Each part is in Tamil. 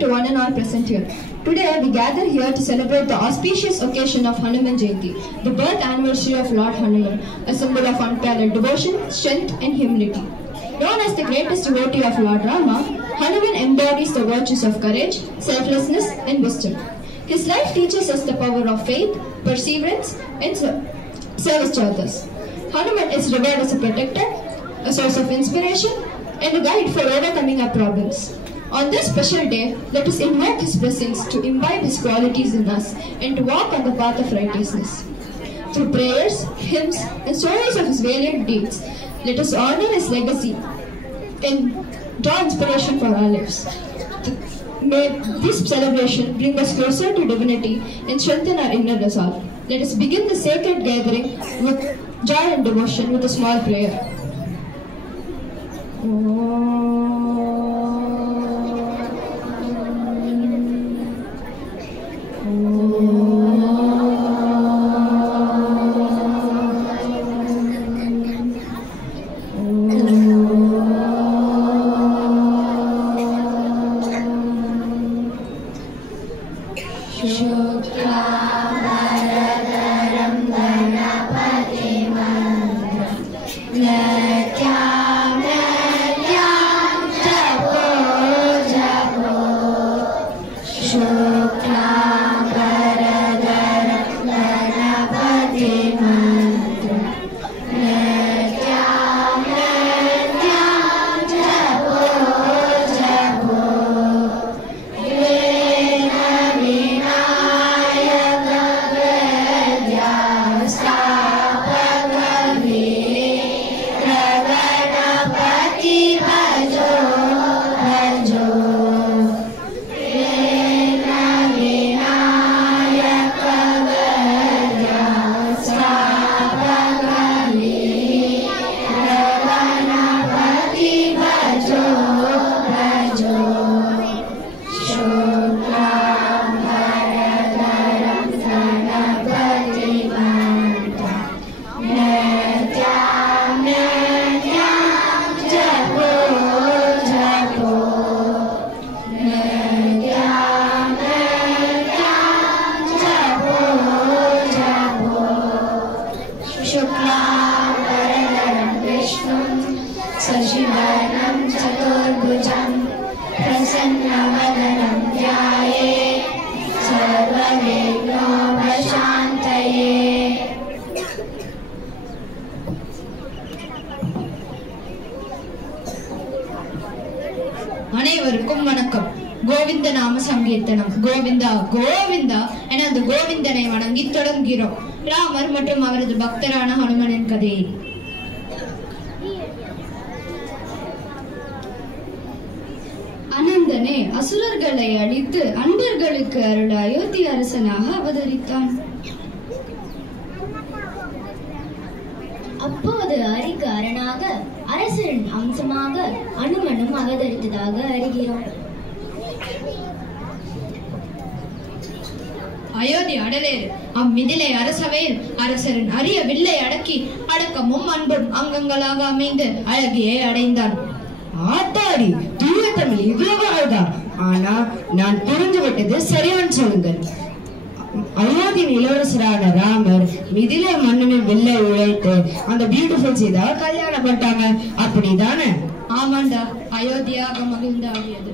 To one and all present here. Today we gather here to celebrate the auspicious occasion of Hanuman Jayanti, the birth anniversary of Lord Hanuman, a symbol of unparalleled devotion, strength and humility. Known as the greatest devotee of Lord Rama, Hanuman embodies the virtues of courage, selflessness and wisdom. His life teaches us the power of faith, perseverance and service to others. Hanuman is revered as a protector, a source of inspiration and a guide for overcoming our problems. On this special day, let us invoke His blessings to imbibe His qualities in us and to walk on the path of righteousness. Through prayers, hymns, and stories of His valiant deeds, let us honor His legacy and draw inspiration for our lives. May this celebration bring us closer to divinity and strengthen our inner resolve. Let us begin the sacred gathering with joy and devotion with a small prayer. அனைவருக்கும் வணக்கம். கோவிந்த நாம சங்கீர்த்தனம். கோவிந்தா கோவிந்தா என அந்த கோவிந்தனை வணங்கி தொடங்குகிறோம். ராமர் மற்றும் அவரது பக்தரான ஹனுமனின் கதையை. உடனே அசுரர்களை அழித்து அன்பர்களுக்கு அருள அயோத்தி அரசனாக அவதரித்தான். அப்போது அரிக்கு அரணாக அரசரின் அம்சமாக அனுமனும் அவதரித்ததாக அறிகிறோம். அயோத்தி அடலேறு அம்மிதிலை அரசவையில் அரசரின் அரிய வில்லை அடக்கி அடக்கமும் அன்பும் அங்கங்களாக அமைந்து அழகியே அடைந்தான். ஆத்தாடி தூய தமிழ் இவ்வளவு அழகா? ஆனா நான் புரிந்து விட்டது சரியான்னு சொல்லுங்கள். அயோத்தியின் இளவரசரான ராமர் மிதிலை மன்னனின் வில்லை உழைத்து அந்த பியூட்டிஃபுல் சீதாவை கல்யாணம் பண்ணிட்டாங்க, அப்படிதானே? ஆமாண்டா, அயோத்தியாக மகிழ்ந்து ஆகியது.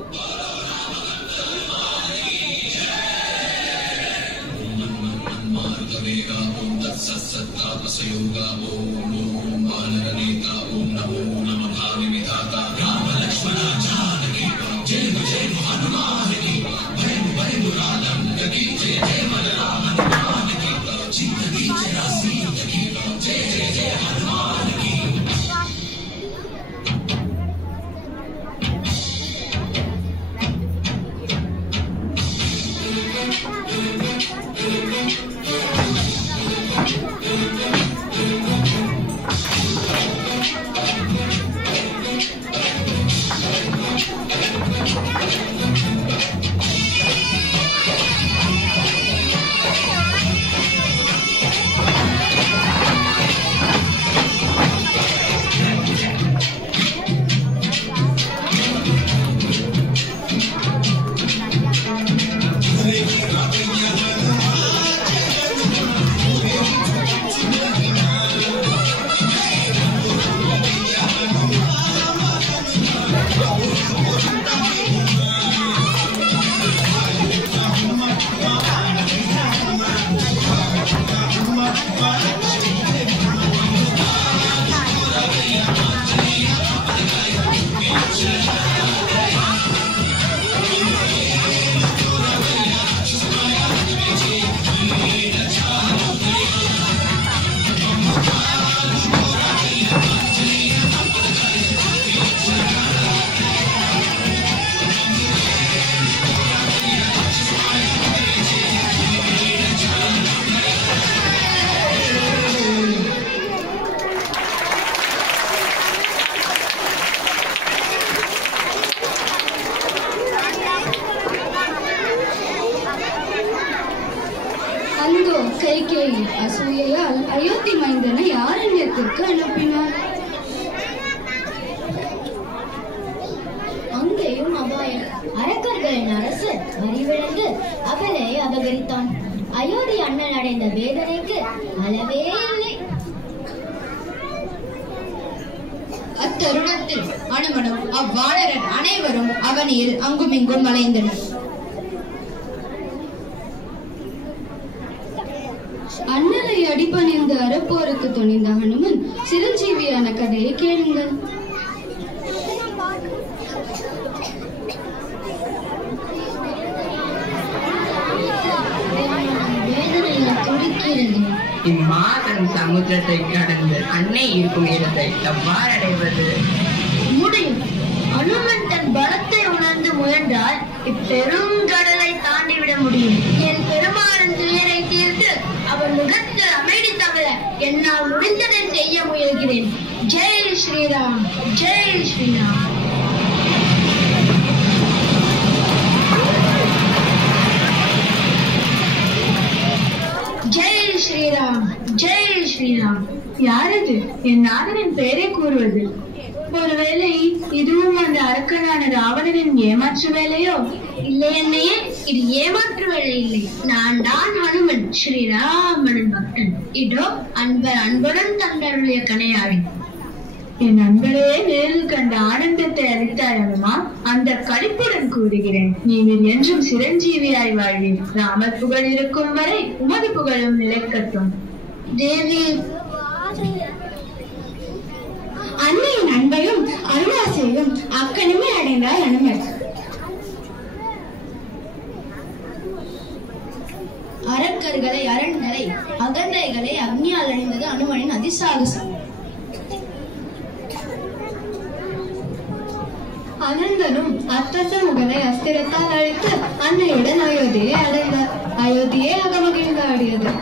கைகேயி அசூயையால் அயோத்தி மைந்தனை ஆரண்யத்திற்கு அனுப்பினார். அங்கேயும் அபாயம். அரக்கர்களின் அரசர் அறிவிழந்து அவளை அபகரித்தான். அயோத்தி அண்ணன் அடைந்த வேதனைக்கு அளவே இல்லை. அத்தருணத்தில் அனுமனும் அவ்வாணரன் அனைவரும் அவனியில் அங்குமிங்கும் அலைந்தனர். அண்ணலை அடிபணிந்து அறப்போருக்கு துணிந்த ஹனுமன் சிரஞ்சீவியான கதையை கேளுங்கள். இம்மாதம் சமுத்திரத்தை கடந்து அன்னை இருக்கும் இடத்தை எவ்வாறு அடைவது? முடியும். அனுமன் தன் பலத்தை உணர்ந்து முயன்றால் இப்பெரும் கடலை தாண்டிவிட முடியும். என் பெருமாளின் துயரை தீர்த்து அவன் முகத்தில் அமைதி தவிர என்னால் முடிந்ததை செய்ய முயல்கிறேன். ஜெய் ஸ்ரீராம், ஜெய் ஸ்ரீராம். ஜெய் ஸ்ரீராம், ஜெய் ஸ்ரீராம். யாரது? என் நாதனின் பெயரை கூறுவது? ஒருவேளை இதுவும் அந்த அரக்கனான ராவணனின் ஏமாற்று வேலையோ? இல்லை என்னையே, இது ஏமாற்று வேலை இல்லை. நான் தான் ஹனுமன், ஸ்ரீராமனின் பக்தன். இதோ அன்புடன் தந்தருடைய கணையாடி. என் அன்பரே நேரில் கண்ட ஆனந்தத்தை அளித்தாய் அனுமா. அந்த களிப்புடன் கூறுகிறேன், நீங்கள் என்றும் சிரஞ்சீவியாய் வாழ்வீர். ராமர் புகழ் இருக்கும் வரை உமது புகழும் நிலைக்கட்டும். தேவி, அன்னையின் அன்பையும் அருளாசையும் அக்கணமே அடைந்தார் அனுமன். அரக்கர்களை, அரண்களை, அகந்தைகளை அக்னியால் அடைந்தது அனுமனின் அதிசாகசம். அனந்தனும் அத்தச முகனை அஸ்திரத்தால் அழைத்து அன்னையுடன் அயோத்தியை அடைந்தார். அயோத்தியை அகமகிழ்ந்து ஆடியது.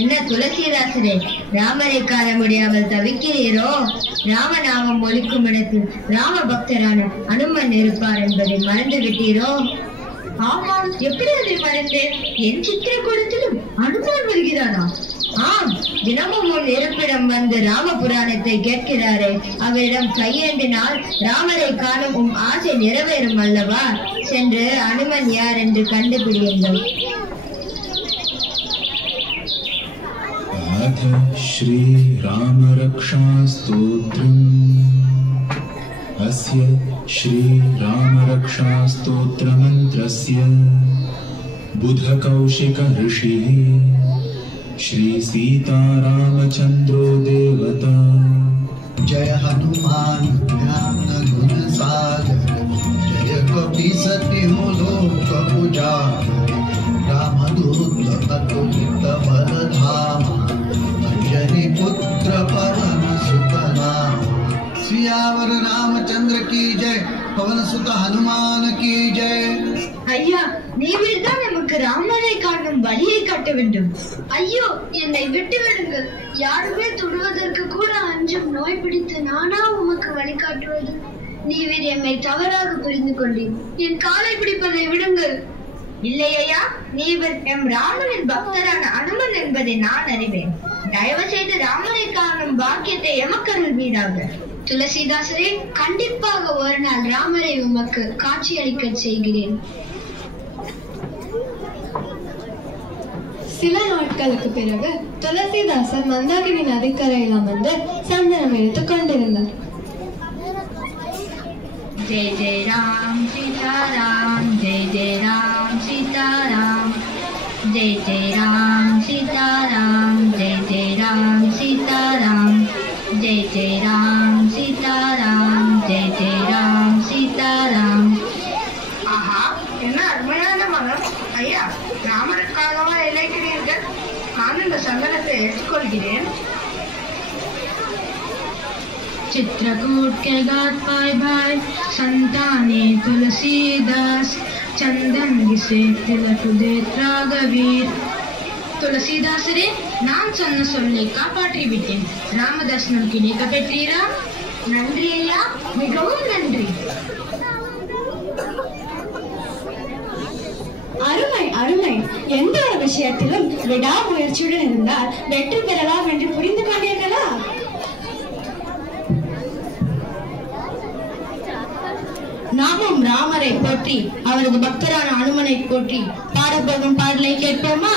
என்ன துளசிதாசரே, ராமரை காண முடியாமல் தவிக்கிறீரோ? ராமநாமம் ஒலிக்கும் இடத்தில் ராம பக்தரான அனுமன் இருப்பார் என்பதை மறந்து விட்டீரோ? ஆமாம், எப்படி அதை மறந்தேன்? என் சித்திரக்கூடத்திலும் அனுமன் வருகிறானா? ஆம், தினமும் உன் இருப்பிடம் வந்து ராம புராணத்தை கேட்கிறாரே, அவரிடம் கையேந்தினால் ராமரை காணும் உம் ஆசை நிறைவேறும் அல்லவா? சென்று அனுமன் யார் என்று கண்டுபிடியுங்கள். श्री राम रक्षा स्तोत्रम् अस्य श्री राम रक्षा स्तोत्र मंत्रस्य बुध कौशिक ऋषिः श्री सीता रामचंद्रो देवता। जय हनुमान ज्ञान गुण सागर, जय कपीसति लोक उजागर, रामदूत अतुलित बल धामा, अंजनी पुत्र पवन सुत नाम। सियावर रामचंद्र की जय, पवन सुत हनुमान की जय। ஐயா, நீவில் தான் நமக்கு ராமரை காணும் வழியை காட்ட வேண்டும். ஐயோ, என்னை விட்டு விடுங்கள். யாருமே தொடுவதற்கு கூட அஞ்சும் நோய் பிடித்து நானா உமக்கு வழிகாட்டுவது? நீவிர் எம்மை தவறாக புரிந்து கொண்டீர். என் காலை பிடிப்பதை விடுங்கள். இல்லையா, நீவர் எம் ராமனின் பக்தரான அனுமன் என்பதை நான் அறிவேன். தயவு செய்து ராமரை காணும் பாக்கியத்தை எமக்கருள்வீராக. துளசிதாசரே, கண்டிப்பாக ஒரு நாள் ராமரை உமக்கு காட்சியளிக்க செய்கிறேன். சில நாட்களுக்கு பிறகு துளசிதாசர் மந்தாகினி நதிக்கரையில் அமர்ந்து சந்தனம் எடுத்துக் கொண்டிருந்தார். जय जय राम सीताराम, जय जय राम सीताराम, जय जय राम सीताराम, जय जय राम सीताराम, जय जय राम सीताराम, जय जय राम सीताराम. ஆஹா, என்ன அருமையான மனம்! ஐயா, ராமருக்காகவா இழைக்கிறீர்கள்? நான் இந்த சந்தனத்தை எடுத்துக்கொள்கிறேன். चित्रकूट के गात पाए भाई, संताने तुलसीदास, चंदन घिसे तिलक दे राघवीर. துளசிதாசரே, நான் நான் சொன்ன சொல்லை காப்பாற்றி விட்டேன். ராமதர்ஷனம் கிடைக்க பெற்றீரா? நன்றி ஐயா, மிகவும் நன்றி. அருமை அருமை. எந்த ஒரு விஷயத்திலும் விடாமுயற்சியுடன் இருந்தால் வெற்றி பெறலாம் என்று புரிந்து கொண்டீர்களா? நாமும் ராமரை போற்றி அவரது பக்தரான அனுமனை போற்றி பாடப்போகும் பாடலை கேட்போமா?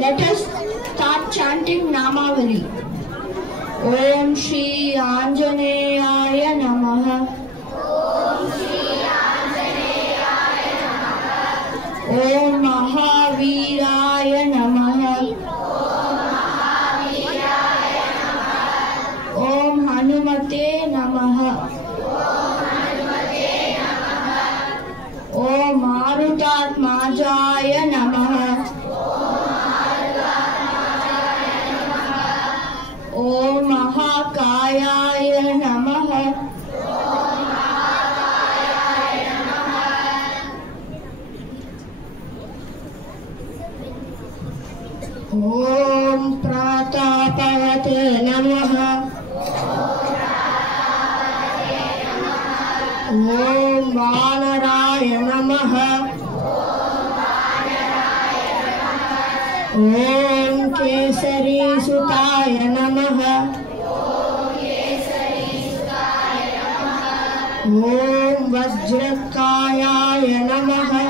Let us start chanting Namavali. Om Shri Anjaneyaya Namaha. Om Shri Anjaneyaya Namaha. Om Mahaviraya Namaha. Om Mahaviraya Namaha. Om Hanumate Namaha. Om Hanumate Namaha. Om Marutatmajaya Namaha. Om Mahakayaya Namaha. Om Mahakayaya Namaha. Om Pratapayate Namaha. Om Vanaraya Namaha. Om Kesari Sutaya Namaha. Om Vajrakayaya Namaha.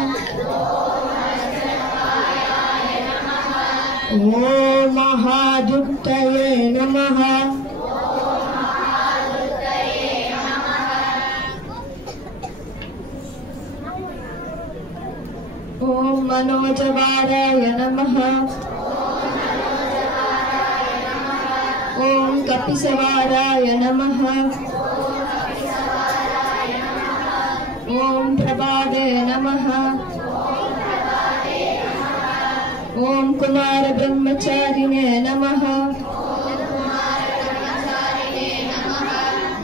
Om Mahaduttaye Namaha. Om Manojavaraaya Namaha. Om Kapisavaraaya Namaha. Om Prabhave Namaha. Om Kumara Brahmacharine Namaha.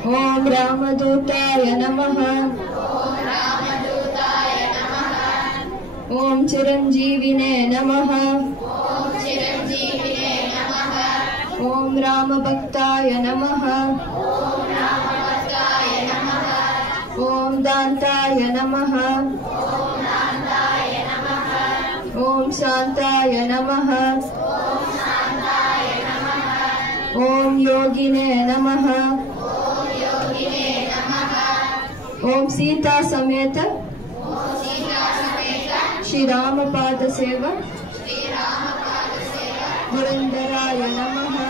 Om Ramadutaya Namaha. Om Chiranjeevine Namaha. Om Ramabhaktaya Namaha. Om Dantaya Namaha. Om Santaya Namaha. Om Yogine Namaha. Om Sita Sameta Shri Ramapada Seva Purandaraya Namaha.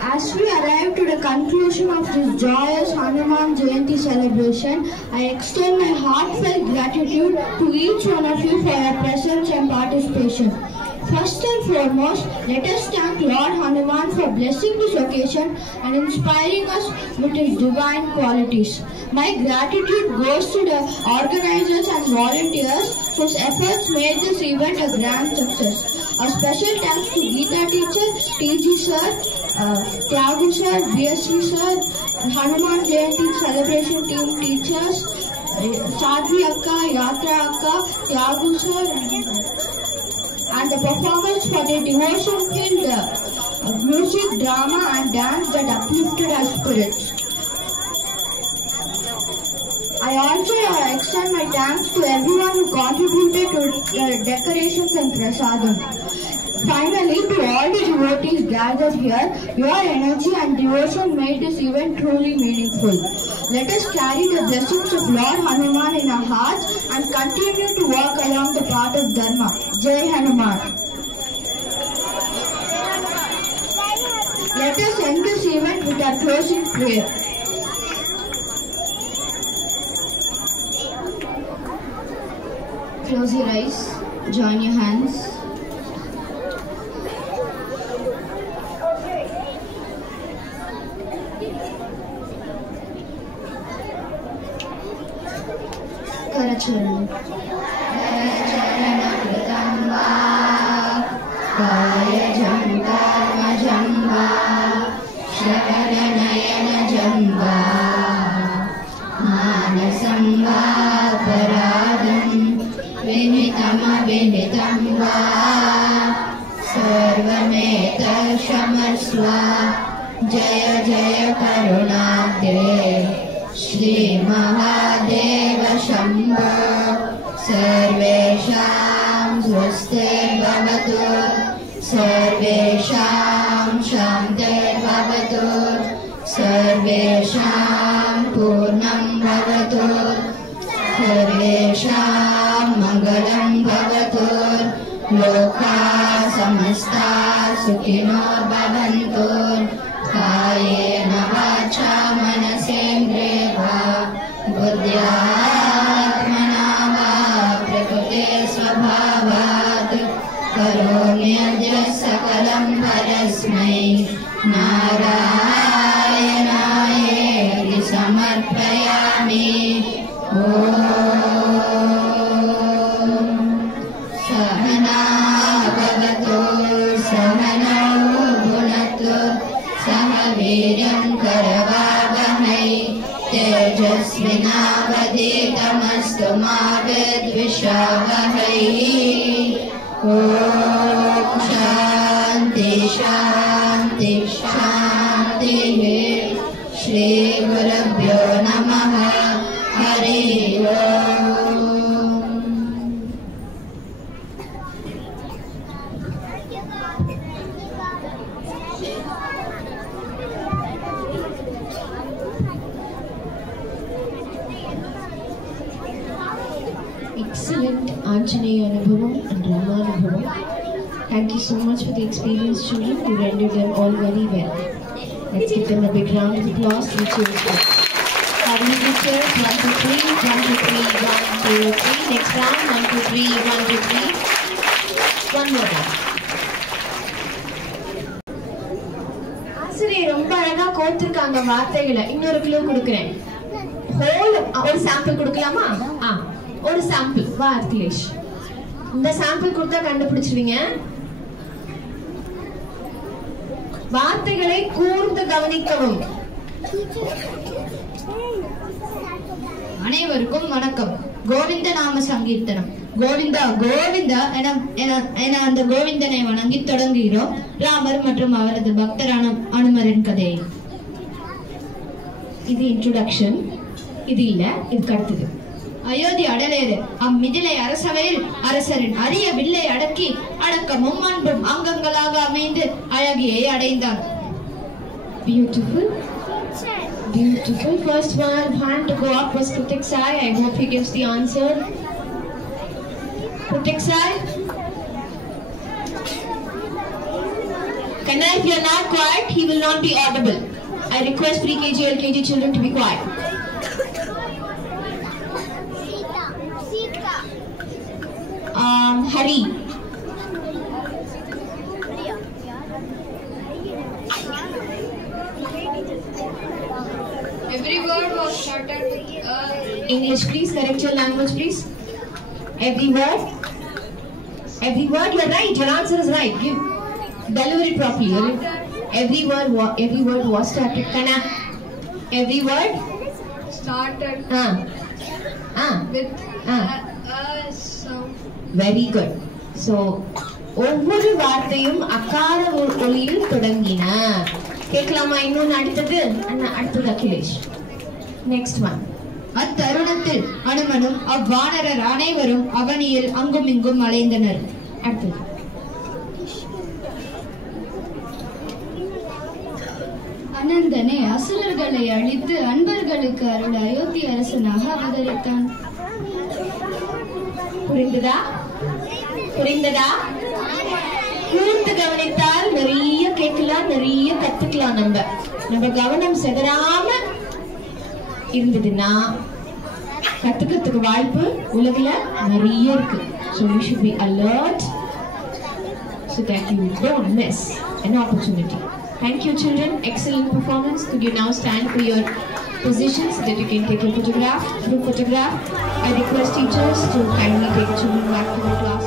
As we arrive to the conclusion of this joyous Hanuman Jayanti celebration, I extend my heartfelt gratitude to each one of you for your presence and participation. First and foremost, let us thank Lord Hanuman for blessing this occasion and inspiring us with his divine qualities. My gratitude goes to the organizers and volunteers whose efforts made this event a grand success. A special thanks to Geeta teacher, TG sir, Tyagu sir, BSV sir, Hanuman Jayanti celebration team teachers, Sadhvi Akka, Yatra Akka, Tyagu sir, and the performers for their devotion-filled music, drama and dance that uplifted our spirits. I also extend my thanks to everyone who contributed to the decorations and prasadam. Finally, to all the devotees gathered here, your energy and devotion made this event truly meaningful. Let us carry the blessings of Lord Hanuman in our hearts and continue to walk along the path of Dharma. Jai Hanuman. Let us end this event with our closing prayer. Close your eyes, join your hands. Karacharan. Kaya Jamba Jamba Sharanayana Jamba Manasamba Paradam Vinitama Vinitamba Sarvameta Shamaswa Jaya Jaya Karunabde Shri Mahadeva Shambho Sarvesham Swastir Bhavatu Sarvesham Shantir Bhavatu Sarvesham Purnam Bhavatu सुखिनो भवन्तु कायेन वाचा मनसेन्द्रियैर्वा बुद्ध्यात्मना वा प्रकृते स्वभावात् करोम्यद्य सकलं परस्मै नारायणायेति समर्पयामि। सहना भवतु सहनौ भुनक्तु सह वीर्यं करवावहै तेजस्विनावधीतमस्तु मा विद्विषावहै। ॐ शान्ति शान्ति शान्तिः। श्री गुरुभ्यो नमः। हरि ओम्। Excellent Anjaneya Anubhavam and Rama Anubhavam. Thank you so much for the experience, children. You rendered them all very well. Let's give them a big round of applause. Let's hear it. Having pictures, 1, 2, 3, 1, 2, 3, 1, 2, 3. Next round, 1, 2, 3, 1, 2, 3. One more round. ஆசிரியர் ரொம்ப அழகா கோர்த்திருக்காங்க வார்த்தைகளை. இன்னொரு க்ளூ கொடுக்கிறேன். ஒரு சாம்பிள் கொடுக்கலாமா? ஒரு சாம்பிள். வா அகிலேஷ், இந்த சாம்பிள் கொடுத்தா கண்டுபிடிச்சிருவீங்க. வார்த்தைகளை கூர்ந்து கவனிக்கவும். அனைவருக்கும் வணக்கம். கோவிந்த நாம சங்கீர்த்தனம். கோவிந்தா கோவிந்தா என அந்த கோவிந்தனை வணங்கி தொடங்குகிறோம் ராமர் மற்றும் அவரது பக்தரான அனுமரின் கதையை. இது இன்ட்ரோடக்ஷன். இது இல்ல, இதுக்கு அடுத்தது. அயோத்தி அடலேறு அம்மிதிலை அரசவையில் அரசரின் அரிய வில்லை அடக்கி அடக்கமும் அன்பும் அங்கங்களாக அமைந்து அழகியை அடைந்தான். Beautiful. Beautiful. First one hand to go up was Kritik Sai. I hope he gives the answer. Kritik Sai. Kanna, if you are not quiet, he will not be audible. I request pre-KG, LKG children to be quiet. Hari. Every word was started with English, please. Correct your language, please. Every word. Every word. You're right. Your answer is right. Give. Deliver it properly. Every word was started. Kana. Every word started with sound. Very good. So, ஒவ்வொரு வார்த்தையும் அகார ஒலியில் தொடங்கின. கேட்கலாமா? இன்னொன்னு அடுத்தது அடுத்தது அகிலேஷ். Next one. அத்தருணத்தில் அனுமனும் அவ்வானரர் அனைவரும் அவனியில் அங்கும் இங்கும் அலைந்தனர். அடுத்தது. அனந்தனே அசுரர்களை அழித்து அன்பர்களுக்கு அருள் அயோத்தி அரசனாக அவதரித்தான். புரிந்ததா? கூர்ந்து கவனித்தால் நிறைய கேட்கலாம், நிறைய கத்துக்கலாம். நம்ம கவனம் செதறாம இருந்ததுன்னா கத்துக்கிறதுக்கு வாய்ப்பு உலகில நிறைய இருக்கு. So you should be alert so that you don't miss an opportunity. Thank you, children. Excellent performance. Could you now stand for your positions so that you can take a photograph, group photograph? I request teachers to kindly take children back to the class.